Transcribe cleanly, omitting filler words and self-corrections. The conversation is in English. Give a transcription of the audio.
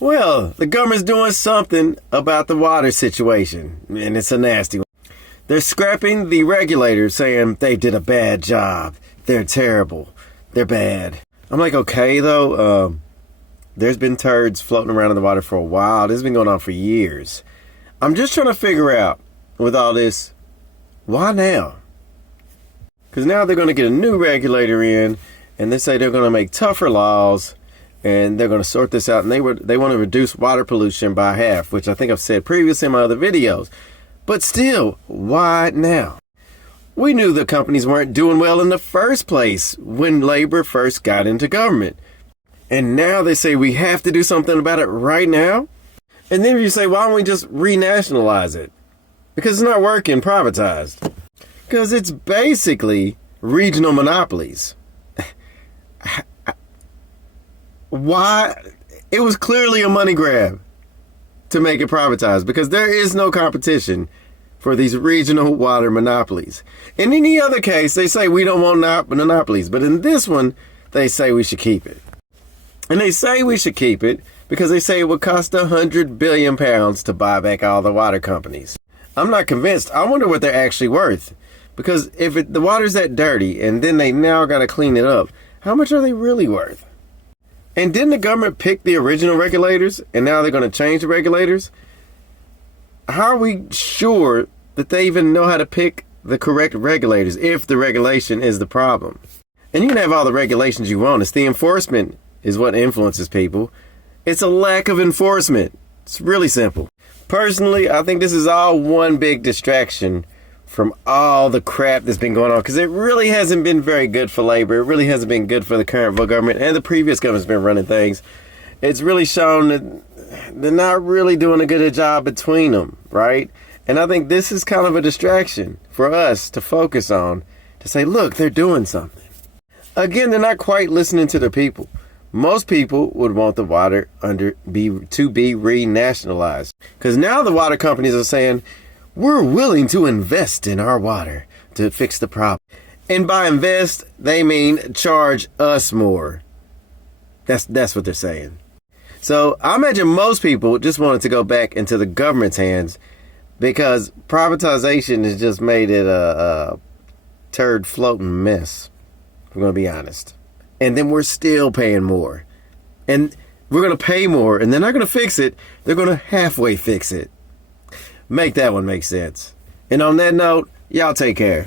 Well, the government's doing something about the water situation, and it's a nasty one. They're scrapping the regulators, saying they did a bad job. They're terrible. They're bad. I'm like, okay, though. There's been turds floating around in the water for a while. This has been going on for years. I'm just trying to figure out, with all this, why now? Because now they're going to get a new regulator in, and they say they're going to make tougher laws, and they're going to sort this out, and they want to reduce water pollution by half, which I think I've said previously in my other videos. But still, why now? We knew the companies weren't doing well in the first place when labor first got into government. And now they say we have to do something about it right now? And then you say, why don't we just renationalize it? Because it's not working privatized. Because it's basically regional monopolies. Why? It was clearly a money grab to make it privatized, because there is no competition for these regional water monopolies. In any other case, they say we don't want monopolies, but in this one, they say we should keep it. And they say we should keep it because they say it would cost £100 billion to buy back all the water companies. I'm not convinced. I wonder what they're actually worth. Because if the water's that dirty and then they now got to clean it up, how much are they really worth? And didn't the government pick the original regulators and now they're going to change the regulators? How are we sure that they even know how to pick the correct regulators if the regulation is the problem? And you can have all the regulations you want. It's the enforcement is what influences people. It's a lack of enforcement. It's really simple. Personally, I think this is all one big distraction from all the crap that's been going on, because it really hasn't been very good for labor. It really hasn't been good for the current government, and the previous government's been running things. It's really shown that they're not really doing a good job between them, right? And I think this is kind of a distraction for us to focus on, to say, look, they're doing something. Again, they're not quite listening to the people. Most people would want the water to be renationalized, because now the water companies are saying, we're willing to invest in our water to fix the problem. And by invest, they mean charge us more. That's what they're saying. So I imagine most people just wanted to go back into the government's hands, because privatization has just made it a turd floating mess, if we're going to be honest. And then we're still paying more. And we're going to pay more, and they're not going to fix it. They're going to halfway fix it. Make that one make sense. And on that note, y'all take care.